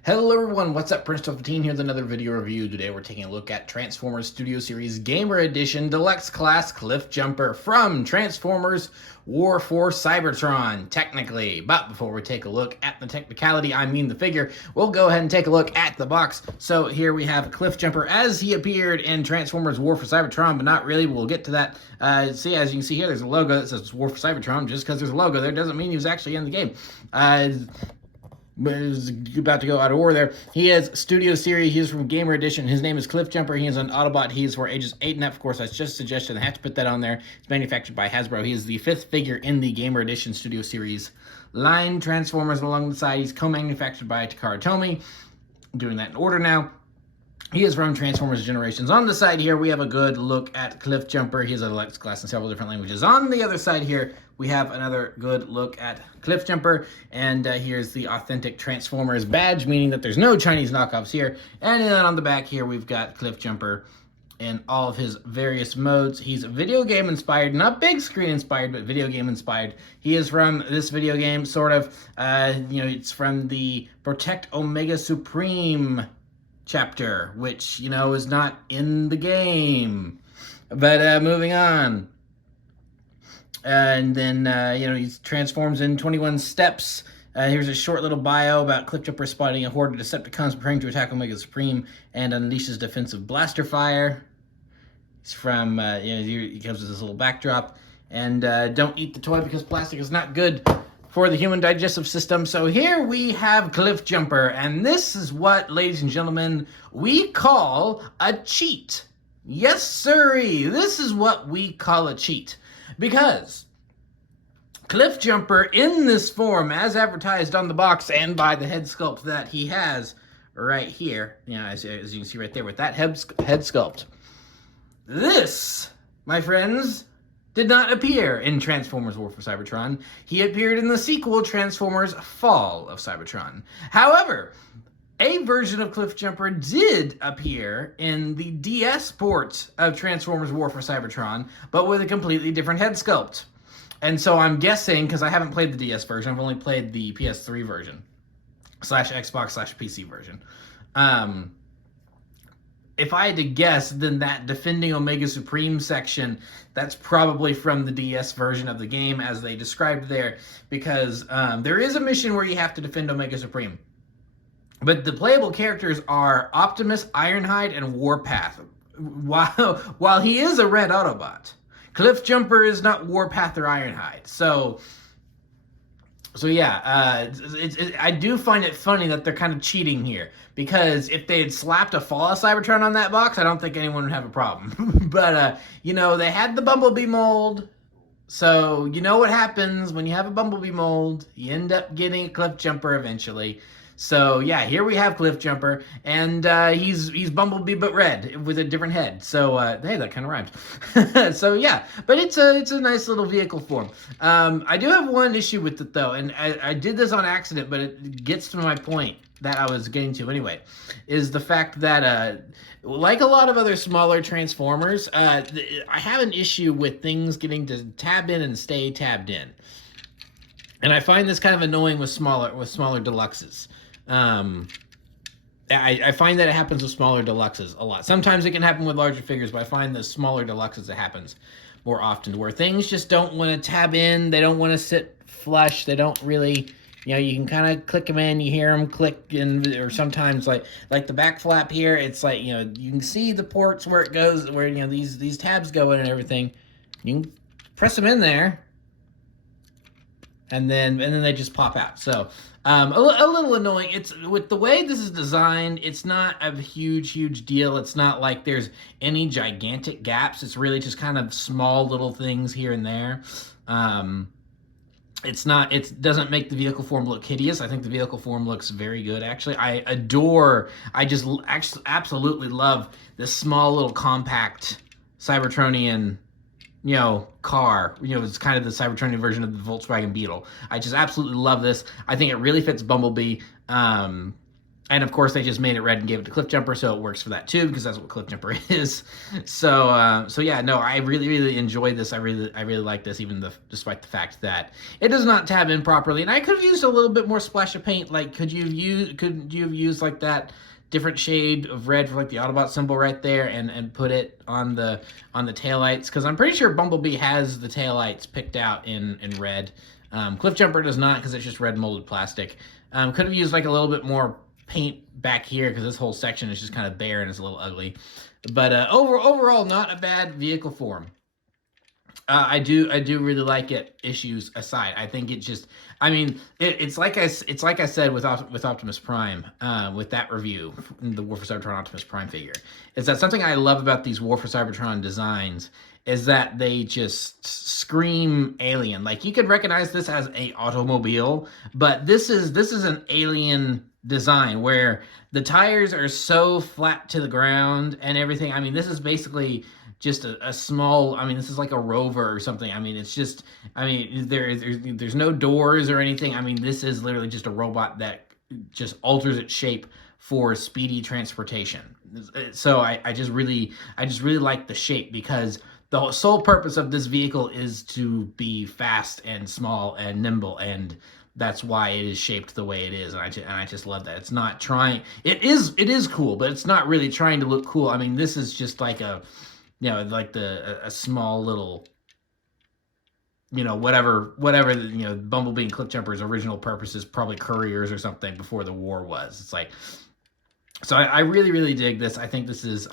Hello everyone, what's up? Prince15 here with another video review. Today we're taking a look at Transformers Studio Series Gamer Edition Deluxe Class Cliffjumper from Transformers War for Cybertron, technically. But before we take a look at the technicality, I mean the figure, we'll go ahead and take a look at the box. So here we have Cliffjumper as he appeared in Transformers War for Cybertron, but not really. We'll get to that. See, as you can see here, there's a logo that says War for Cybertron. Just because there's a logo there doesn't mean he was actually in the game. Is about to go out of order there. He is Studio Series. He is from Gamer Edition. His name is Cliffjumper. He is an Autobot. He is for ages 8 and up. Of course, that's just a suggestion. I have to put that on there. It's manufactured by Hasbro. He is the 5th figure in the Gamer Edition Studio Series line. Transformers along the side. He's co-manufactured by Takara Tomy. I'm doing that in order now. He is from Transformers Generations. On the side here, we have a good look at Cliffjumper. He has a Deluxe class in several different languages. On the other side here, we have another good look at Cliffjumper. And here's the authentic Transformers badge, meaning that there's no Chinese knockoffs here. And then on the back here, we've got Cliffjumper in all of his various modes. He's video game inspired, not big screen inspired, but video game inspired. He is from this video game, sort of, it's from the Protect Omega Supreme chapter, which, is not in the game. But moving on. And then, he transforms in 21 steps. Here's a short little bio about Cliffjumper spotting a horde of Decepticons preparing to attack Omega Supreme and unleashes defensive blaster fire. He's from, he comes with this little backdrop. And don't eat the toy because plastic is not good for the human digestive system. So here we have Cliffjumper, and this is what, ladies and gentlemen, we call a cheat. Yes, sirree, this is what we call a cheat. Because Cliffjumper in this form, as advertised on the box and by the head sculpt that he has right here, as you can see right there with that head sculpt, this, my friends, did not appear in Transformers War for Cybertron. He appeared in the sequel, Transformers Fall of Cybertron. However, a version of Cliffjumper did appear in the DS port of Transformers War for Cybertron, but with a completely different head sculpt. And so I'm guessing, because I haven't played the DS version, I've only played the PS3 version, /Xbox/PC version. If I had to guess, then that Defending Omega Supreme section, that's probably from the DS version of the game, as they described there, because there is a mission where you have to defend Omega Supreme. But the playable characters are Optimus, Ironhide, and Warpath, while he is a red Autobot. Cliffjumper is not Warpath or Ironhide, so yeah, I do find it funny that they're kind of cheating here, because if they had slapped a Fall of Cybertron on that box, I don't think anyone would have a problem. But, they had the Bumblebee mold, so you know what happens when you have a Bumblebee mold. You end up getting a Cliffjumper eventually. So, yeah, here we have Cliffjumper, and he's Bumblebee but red with a different head. So, hey, that kind of rhymes. So, yeah, but it's a nice little vehicle form. I do have one issue with it, though, and I did this on accident, but it gets to my point that I was getting to anyway, is the fact that, like a lot of other smaller Transformers, I have an issue with things getting to tab in and stay tabbed in. And I find this kind of annoying with smaller deluxes. I find that it happens with smaller deluxes a lot. Sometimes it can happen with larger figures, but I find the smaller deluxes it happens more often, where things just don't want to tab in. They don't want to sit flush. They don't really, you can kind of click them in. You hear them click in, or sometimes like the back flap here. It's like, you can see the ports where it goes, where, these tabs go in and everything. You can press them in there, and then they just pop out. So a little annoying. It's with the way this is designed, it's not a huge deal. It's not like there's any gigantic gaps. It's really just kind of small little things here and there. It doesn't make the vehicle form look hideous. I think the vehicle form looks very good, actually. I just absolutely love this small little compact Cybertronian car. It's kind of the Cybertronian version of the Volkswagen Beetle. I just absolutely love this. I think it really fits Bumblebee. And of course, they just made it red and gave it to Cliffjumper, so it works for that too, because that's what Cliffjumper is. So, so yeah, no, I really enjoyed this. I really like this, despite the fact that it does not tab in properly. And I could have used a little bit more splash of paint. Like, could you have used like that different shade of red for like the Autobot symbol right there, and put it on the taillights? Because I'm pretty sure Bumblebee has the taillights picked out in red. Cliffjumper does not, because it's just red molded plastic. Could have used like a little bit more paint back here, because this whole section is just kind of bare and it's a little ugly. But overall, not a bad vehicle form. I do really like it, issues aside. I think it just, I mean, it's like I said with Optimus Prime, with that review, the War for Cybertron Optimus Prime figure, is that something I love about these War for Cybertron designs is that they just scream alien. Like, you could recognize this as a automobile, but this is an alien design where the tires are so flat to the ground and everything. I mean, this is basically just a small, I mean, this is like a Rover or something. I mean, it's just, I mean, there's no doors or anything. I mean, this is literally just a robot that just alters its shape for speedy transportation. So I just really like the shape, because the sole purpose of this vehicle is to be fast and small and nimble, and that's why it is shaped the way it is. And I just love that. It's not trying, it is cool, but it's not really trying to look cool. I mean, this is just like a, you know, like a small little, you know, whatever, you know, Bumblebee and Cliffjumper's original purpose is probably couriers or something before the war was. It's like, so I really dig this. I think this is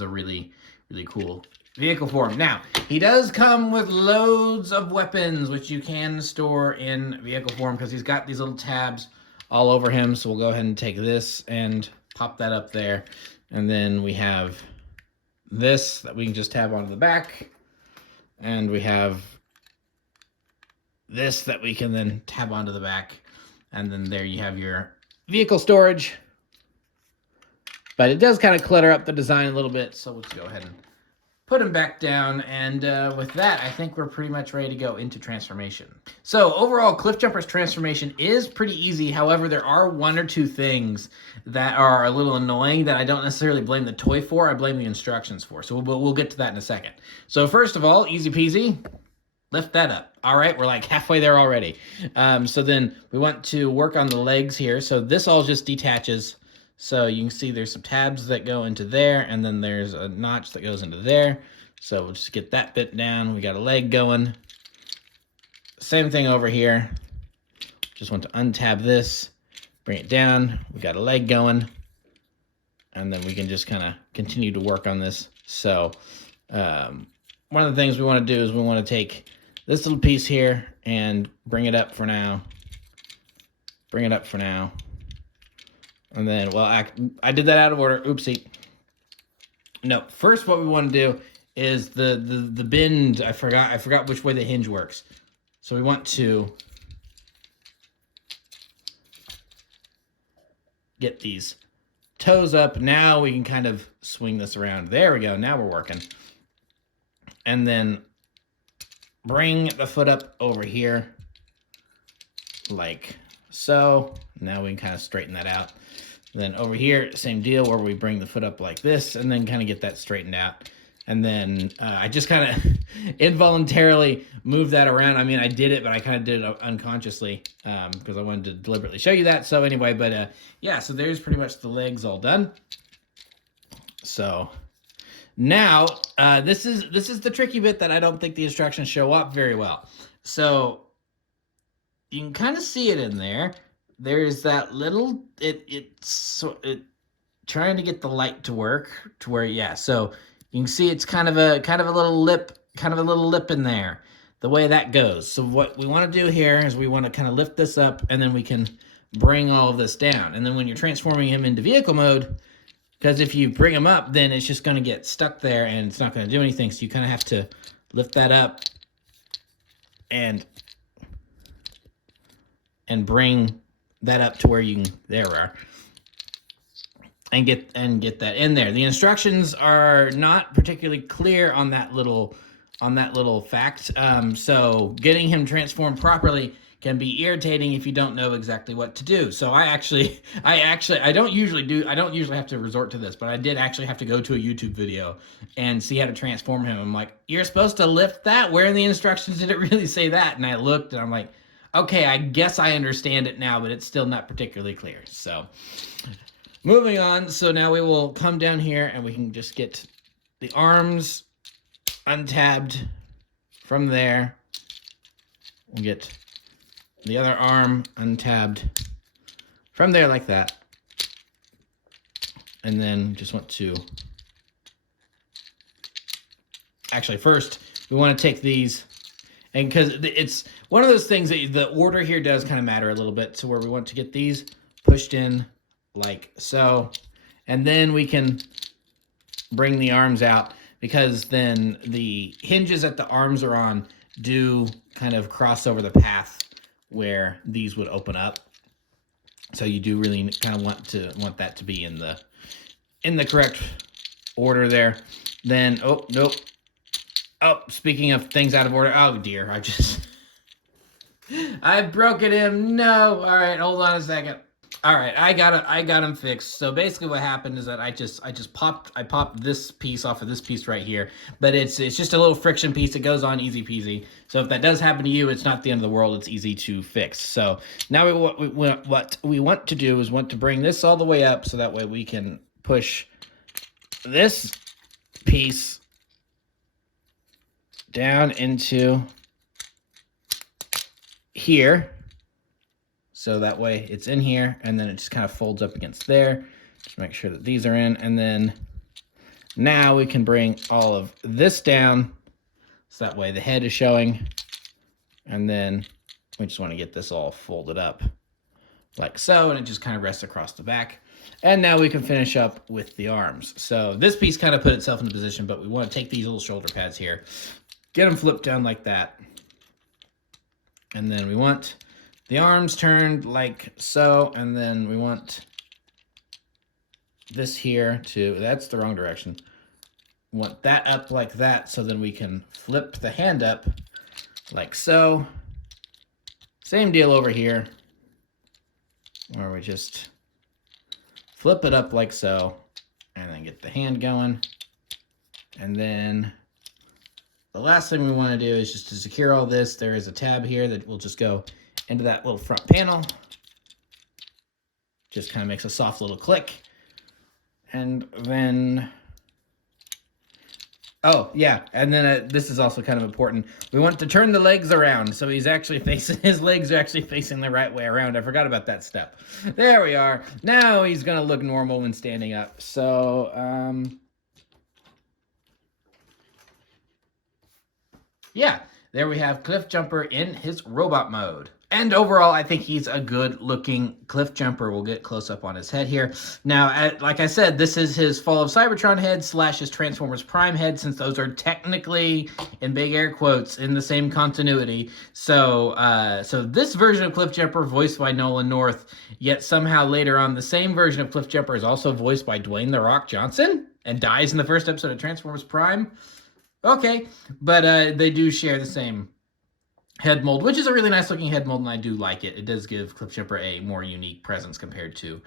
a really cool vehicle form. Now, he does come with loads of weapons, which you can store in vehicle form, because he's got these little tabs all over him. So we'll go ahead and take this and pop that up there. And then we have this that we can just tab onto the back. And we have this that we can then tab onto the back. And then there you have your vehicle storage. But it does kind of clutter up the design a little bit. So let's go ahead and put him back down, and with that, I think we're pretty much ready to go into transformation. So overall, Cliffjumper's transformation is pretty easy. However, there are one or two things that are a little annoying that I don't necessarily blame the toy for. I blame the instructions for. So we'll get to that in a second. So first of all, easy peasy, lift that up. All right, we're like halfway there already. So then we want to work on the legs here. So this all just detaches. So you can see there's some tabs that go into there, and then there's a notch that goes into there. So we'll just get that bit down. We got a leg going. Same thing over here. Just want to untab this, bring it down. We got a leg going, and then we can just kind of continue to work on this. So one of the things we want to do is we want to take this little piece here and bring it up for now. Bring it up for now. And then, well, I did that out of order. Oopsie. No, first what we want to do is the bend. I forgot which way the hinge works. So we want to get these toes up. Now we can kind of swing this around. There we go. Now we're working. And then bring the foot up over here like so. Now we can kind of straighten that out. Then over here, same deal, where we bring the foot up like this and then kind of get that straightened out. And then I just kind of involuntarily moved that around. I mean, I did it, but I kind of did it unconsciously because I wanted to deliberately show you that. So anyway, but yeah, so there's pretty much the legs all done. So now this is the tricky bit that I don't think the instructions show up very well. So you can kind of see it in there. There's that little, it's trying to get the light to work to where, yeah. So you can see it's kind of a little lip in there, the way that goes. So what we want to do here is we want to kind of lift this up, and then we can bring all of this down. And then when you're transforming him into vehicle mode, because if you bring him up, then it's just going to get stuck there and it's not going to do anything. So you kind of have to lift that up and bring that up to where you can, there we are, and get that in there. The instructions are not particularly clear on that little fact. So getting him transformed properly can be irritating if you don't know exactly what to do. So I don't usually have to resort to this, but I did actually have to go to a YouTube video and see how to transform him. I'm like, you're supposed to lift that? Where in the instructions did it really say that? And I looked and I'm like, okay, I guess I understand it now, but it's still not particularly clear. So moving on. So now we will come down here and we can just get the arms untabbed from there. We'll get the other arm untabbed from there like that. And then just want to... Actually, first, we want to take these... And because it's one of those things that the order here does kind of matter a little bit. So where we want to get these pushed in like so. And then we can bring the arms out, because then the hinges that the arms are on do kind of cross over the path where these would open up. So you do really kind of want that to be in the correct order there. Then, oh, nope. Oh, speaking of things out of order. Oh dear, I broke it in. No. All right, hold on a second. All right, I got him fixed. So basically what happened is that I popped this piece off of this piece right here, but it's just a little friction piece. It goes on easy peasy. So if that does happen to you, it's not the end of the world. It's easy to fix. So now what we want to do is want to bring this all the way up, so that way we can push this piece down into here. So that way it's in here, and then it just kind of folds up against there. Just make sure that these are in, and then now we can bring all of this down, so that way the head is showing, and then we just want to get this all folded up like so, and it just kind of rests across the back. And now we can finish up with the arms. So this piece kind of put itself into position, but we want to take these little shoulder pads here, get them flipped down like that, and then we want the arms turned like so, and then we want this here to, that's the wrong direction. We want that up like that, so then we can flip the hand up like so. Same deal over here, where we just flip it up like so, and then get the hand going. And then the last thing we want to do is just to secure all this. There is a tab here that will just go into that little front panel. Just kind of makes a soft little click. And then, oh yeah, and then this is also kind of important. We want to turn the legs around, so he's actually facing, his legs are actually facing the right way around. I forgot about that step. There we are. Now he's gonna look normal when standing up. So, yeah, there we have Cliffjumper in his robot mode. And overall, I think he's a good-looking Cliffjumper. We'll get close up on his head here. Now, like I said, this is his Fall of Cybertron head / his Transformers Prime head, since those are technically, in big air quotes, in the same continuity. So, so this version of Cliffjumper, voiced by Nolan North, yet somehow later on, the same version of Cliffjumper is also voiced by Dwayne "The Rock" Johnson, and dies in the first episode of Transformers Prime. Okay, but they do share the same head mold, which is a really nice looking head mold, and I do like it. It does give Cliffjumper a more unique presence compared to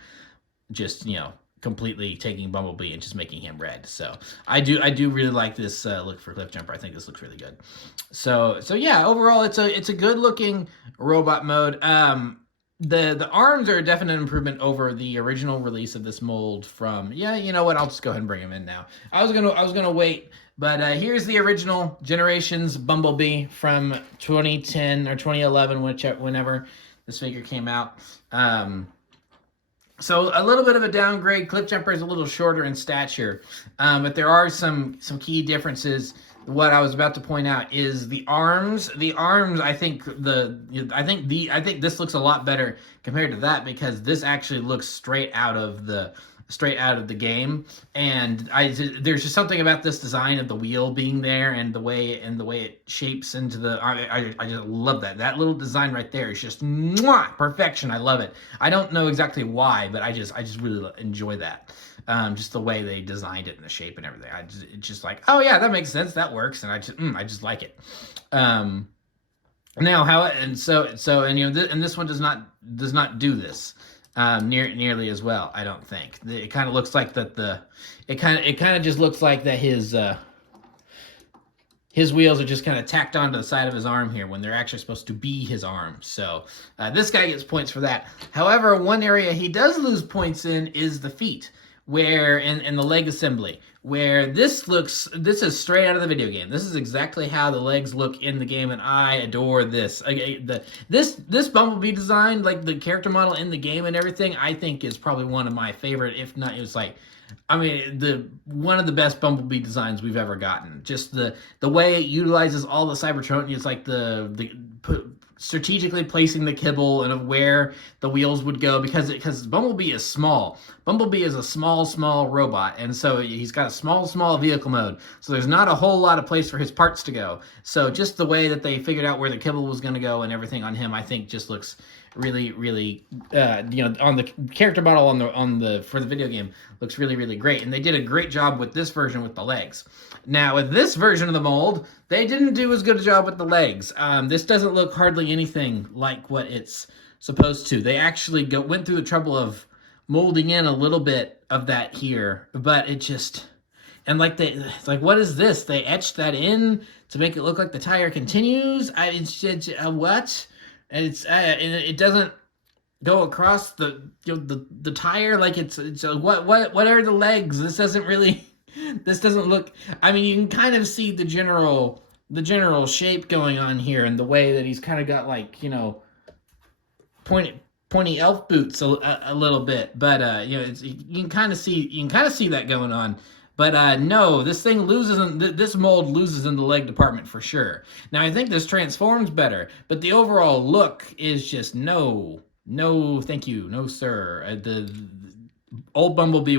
just, you know, completely taking Bumblebee and just making him red. So I do really like this look for Cliffjumper. I think this looks really good. So yeah, overall it's a good looking robot mode. The arms are a definite improvement over the original release of this mold from, yeah, you know what, I'll just go ahead and bring him in now. I was gonna wait, but here's the original Generations Bumblebee from 2010 or 2011, whenever this figure came out. So a little bit of a downgrade. Cliffjumper is a little shorter in stature, but there are some key differences. What I was about to point out is the arms. The arms, I think this looks a lot better compared to that, because this actually looks straight out of the game, and there's just something about this design of the wheel being there, and the way it shapes into the, I just love that little design right there is just mwah, perfection. I love it. I don't know exactly why, but I just really enjoy that. Just the way they designed it and the shape and everything. It's just like, oh yeah, that makes sense, that works, and I just like it. Now, how and and and this one does not do this nearly as well. I don't think it kind of looks like that it kind of just looks like that his wheels are just kind of tacked onto the side of his arm here when they're actually supposed to be his arm. So this guy gets points for that. However, one area he does lose points in is the feet, where in the leg assembly, where this is straight out of the video game. This is exactly how the legs look in the game, and I adore this. This Bumblebee design, like the character model in the game and everything, I think is probably one of my favorite, if not, it was like, I mean, one of the best Bumblebee designs we've ever gotten. Just the way it utilizes all the Cybertron. It's like strategically placing the kibble and of where the wheels would go, because Bumblebee is small. Bumblebee is a small robot, and so he's got a small vehicle mode. So there's not a whole lot of place for his parts to go. So just the way that they figured out where the kibble was going to go and everything on him, I think just looks really on the character model on the for the video game looks really great. And they did a great job with this version with the legs. Now with this version of the mold, they didn't do as good a job with the legs. This doesn't look hardly anything like what it's supposed to. They actually went through the trouble of molding in a little bit of that here, but it just, and like it's like, what is this? They etched that in to make it look like the tire continues. What? And it doesn't go across the tire like it's what are the legs? This doesn't look. I mean, you can kind of see the general shape going on here, and the way that he's kind of got, like, pointy elf boots a little bit, but you can kind of see that going on. But no, this mold loses in the leg department for sure. Now I think this transforms better, but the overall look is just no, thank you, no sir. The old Bumblebee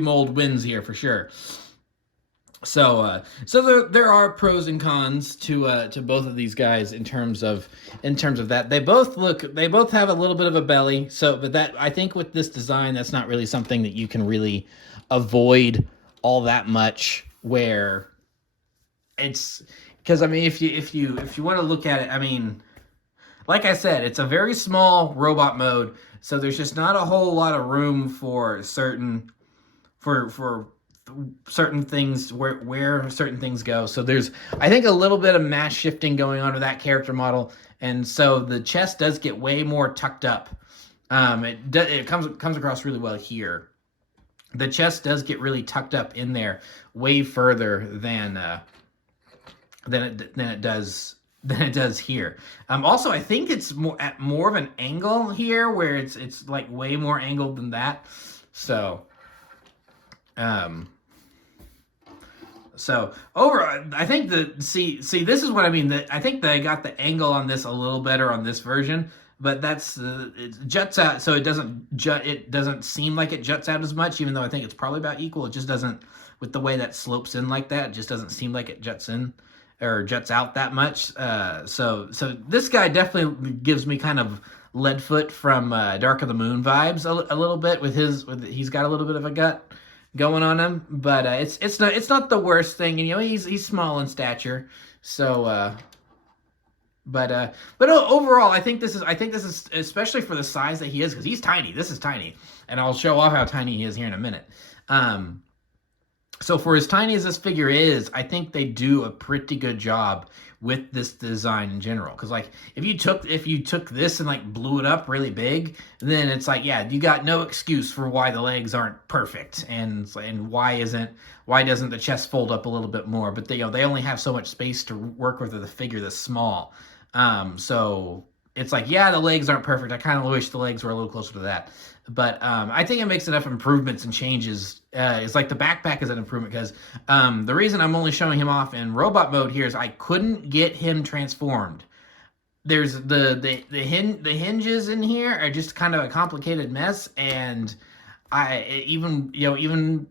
mold wins here for sure. So there are pros and cons to both of these guys in terms of that. They both have a little bit of a belly. So, but that, I think with this design, that's not really something that you can really avoid all that much, where it's, because I mean, if you want to look at it, I mean, like I said, it's a very small robot mode, so there's just not a whole lot of room for certain things, where certain things go. So there's, I think, a little bit of mass shifting going on with that character model, and so the chest does get way more tucked up. It comes across really well here. The chest does get really tucked up in there, way further than it does here. Also, I think it's more of an angle here, where it's like way more angled than that. So, overall, I think see this is what I mean. I think they got the angle on this a little better on this version. But it juts out, so it doesn't seem like it juts out as much, even though I think it's probably about equal. It just doesn't, with the way that slopes in like that, it just doesn't seem like it juts in or juts out that much. So this guy definitely gives me kind of Leadfoot from Dark of the Moon vibes a little bit, he's got a little bit of a gut going on him, but it's not the worst thing. And he's small in stature, so. But overall, I think this is especially for the size that he is, because he's tiny. This is tiny, and I'll show off how tiny he is here in a minute. So for as tiny as this figure is, I think they do a pretty good job with this design in general. Because, like, if you took this and, like, blew it up really big, then it's like, yeah, you got no excuse for why the legs aren't perfect, and why doesn't the chest fold up a little bit more? But they only have so much space to work with the figure this small. So it's like, yeah, the legs aren't perfect. I kind of wish the legs were a little closer to that. But I think it makes enough improvements and changes. It's like the backpack is an improvement, because the reason I'm only showing him off in robot mode here is I couldn't get him transformed. There's the hinges in here are just kind of a complicated mess, and even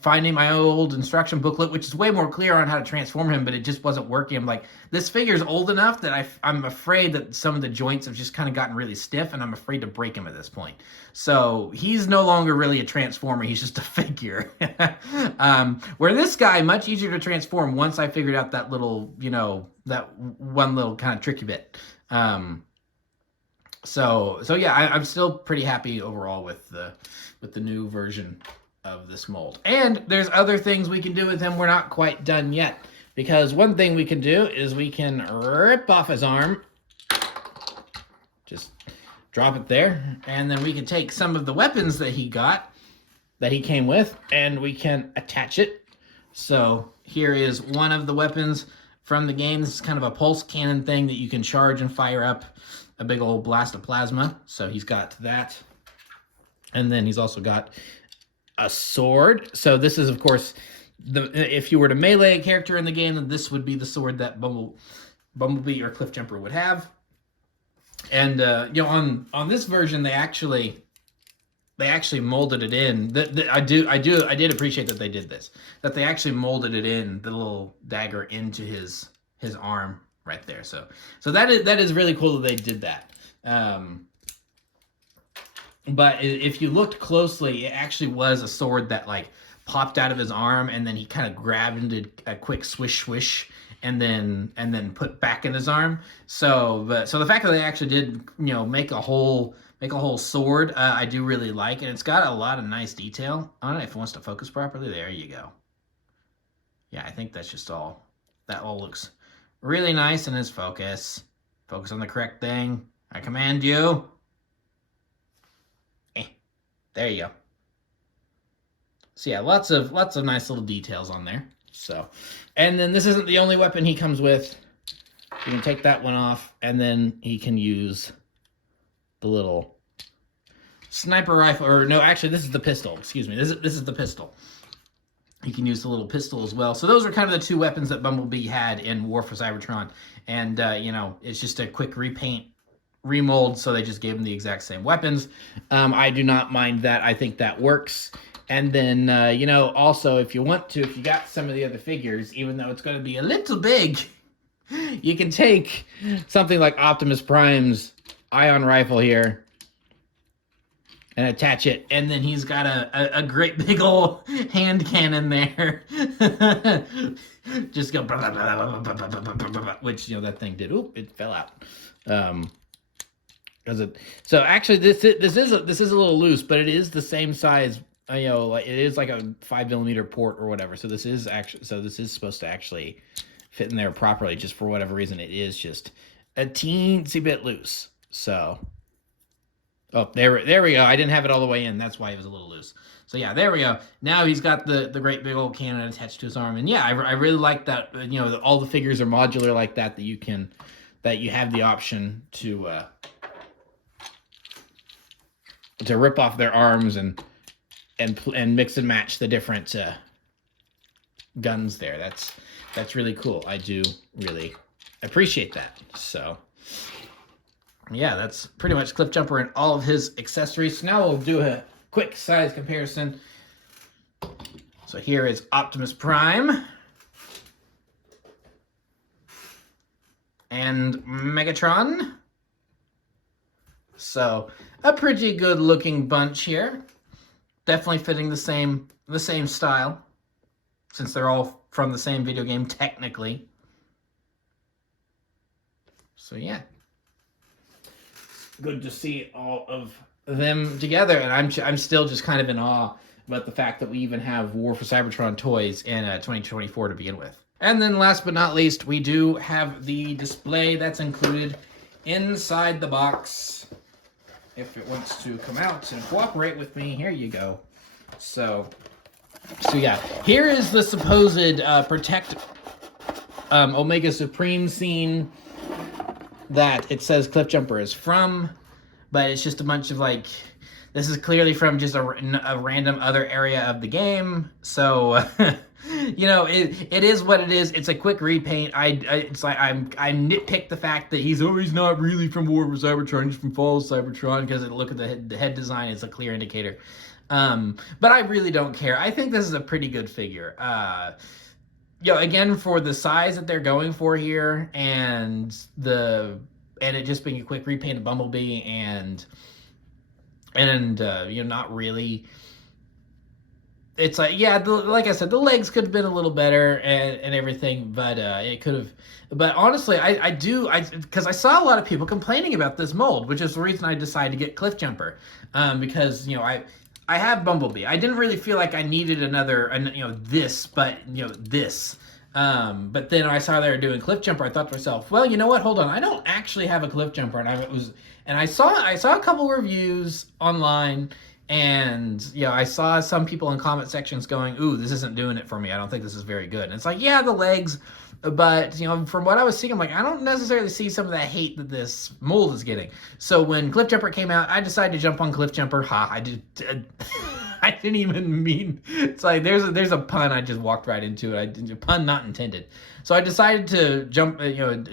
finding my old instruction booklet, which is way more clear on how to transform him, but it just wasn't working. I'm like, this figure's old enough that I'm afraid that some of the joints have just kind of gotten really stiff, and I'm afraid to break him at this point. So he's no longer really a transformer, he's just a figure. Where this guy, much easier to transform once I figured out that little one little kind of tricky bit. So yeah, I'm still pretty happy overall with the new version of this mold. And there's other things we can do with him. We're not quite done yet, because one thing we can do is we can rip off his arm, just drop it there, and then we can take some of the weapons that he came with, and we can attach it. So here is one of the weapons from the game. This is kind of a pulse cannon thing that you can charge and fire up a big old blast of plasma. So he's got that. And then he's also got a sword. So this is, of course, if you were to melee a character in the game, then this would be the sword that Bumblebee or Cliffjumper would have. And you know, on this version, they actually molded it in. I did appreciate that they did this. That they actually molded it in, the little dagger, into his arm right there. So that is really cool that they did that. But if you looked closely, it actually was a sword that like popped out of his arm, and then he kind of grabbed and did a quick swish swish, and then put back in his arm. So the fact that they actually did, you know, make a whole sword, I do really like, and it's got a lot of nice detail. I don't know if it wants to focus properly. There you go. Yeah, I think that's just all. That all looks really nice in his focus. Focus on the correct thing. I command you. There you go. So yeah, lots of nice little details on there. So, and then this isn't the only weapon he comes with. You can take that one off, and then he can use the little sniper rifle, or no, actually this is the pistol. Excuse me. This is the pistol. He can use the little pistol as well. So those are kind of the two weapons that Bumblebee had in War for Cybertron, and you know, it's just a quick repaint, remold, so they just gave him the exact same weapons. I do not mind that. I think that works. And then, you know, also, if you got some of the other figures, even though it's going to be a little big, you can take something like Optimus Prime's ion rifle here and attach it, and then he's got a great big old hand cannon there. Just go, which, you know, that thing did. Oop, it fell out. So actually, this is a little loose, but it is the same size. You know, like it is like a 5mm port or whatever. So this is supposed to actually fit in there properly. Just for whatever reason, it is just a teensy bit loose. So, oh, there we go. I didn't have it all the way in. That's why it was a little loose. So yeah, there we go. Now he's got the great big old cannon attached to his arm, and yeah, I really like that. You know, all the figures are modular like that. That you have the option to rip off their arms and mix and match the different guns there. That's really cool. I do really appreciate that. So yeah, that's pretty much Cliffjumper and all of his accessories. So now we'll do a quick size comparison. So here is Optimus Prime and Megatron. So a pretty good looking bunch here. Definitely fitting the same style, since they're all from the same video game technically. So yeah, good to see all of them together, and I'm still just kind of in awe about the fact that we even have War for Cybertron toys in 2024 to begin with. And then last but not least, we do have the display that's included inside the box. If it wants to come out and cooperate with me, here you go. So yeah, here is the supposed Protect Omega Supreme scene that it says Cliffjumper is from, but it's just a bunch of like, this is clearly from just a random other area of the game. So you know, it is what it is. It's a quick repaint. I nitpick the fact that he's not really from War for Cybertron, he's from Fall of Cybertron, because look at the head design, it's a clear indicator. But I really don't care. I think this is a pretty good figure. You know, again, for the size that they're going for here, and it just being a quick repaint of Bumblebee, and you know, not really. it's like, yeah, like I said, the legs could have been a little better and everything, but it could have. But honestly, because I saw a lot of people complaining about this mold, which is the reason I decided to get Cliffjumper, because I have Bumblebee. I didn't really feel like I needed another, this, but this. But then I saw they were doing Cliffjumper. I thought to myself, well, you know what? Hold on, I don't actually have a Cliffjumper, and I saw a couple reviews online. And I saw some people in comment sections going, "Ooh, this isn't doing it for me. I don't think this is very good." And it's like, yeah, the legs, but from what I was seeing, I'm like, I don't necessarily see some of that hate that this mold is getting. So when Cliffjumper came out, I decided to jump on Cliffjumper. I did. I didn't even mean. It's like there's a pun. I just walked right into it. A pun not intended. So I decided to jump.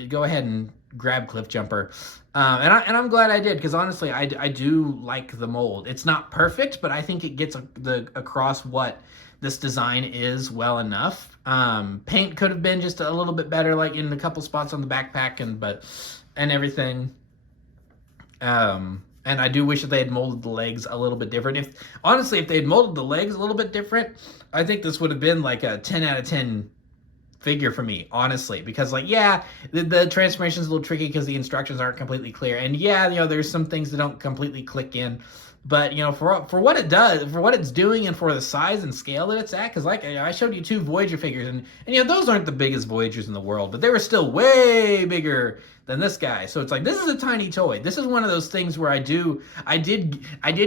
Go ahead and grab Cliffjumper. And I'm glad I did, because honestly, I do like the mold. It's not perfect, but I think it gets across what this design is well enough. Paint could have been just a little bit better, like in a couple spots on the backpack and everything. And I do wish that they had molded the legs a little bit different. If they had molded the legs a little bit different, I think this would have been like a 10 out of 10 figure for me, honestly, because the transformation is a little tricky because the instructions aren't completely clear, and there's some things that don't completely click in, but for what it does, for what it's doing, and for the size and scale that it's at, because I showed you 2 Voyager figures, and those aren't the biggest Voyagers in the world, but they were still way bigger than this guy. So it's like, this is a tiny toy. This is one of those things where I did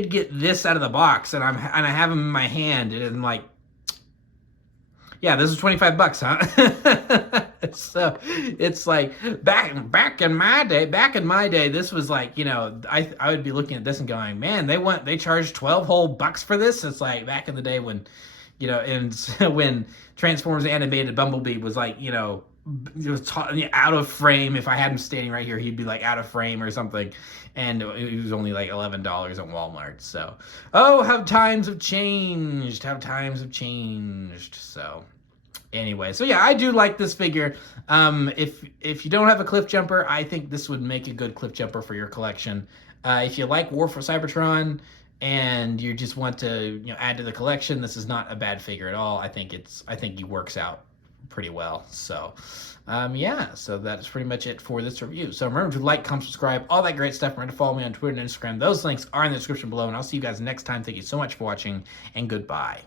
get this out of the box, and I have him in my hand, and I'm like, yeah, this is $25, huh? So it's like back in my day, this was like, I would be looking at this and going, man, they charged 12 whole bucks for this. It's like back in the day when, and when Transformers Animated Bumblebee was like, it was out of frame. If I had him standing right here, he'd be like out of frame or something, and it was only like $11 at Walmart. So, how times have changed. So anyway, so yeah, I do like this figure. If you don't have a Cliffjumper, I think this would make a good Cliffjumper for your collection. If you like War for Cybertron and you just want to add to the collection, this is not a bad figure at all. I think he works out pretty well. So so that's pretty much it for this review. So remember to like, comment, subscribe, all that great stuff. Remember to follow me on Twitter and Instagram. Those links are in the description below, and I'll see you guys next time. Thank you so much for watching, and goodbye.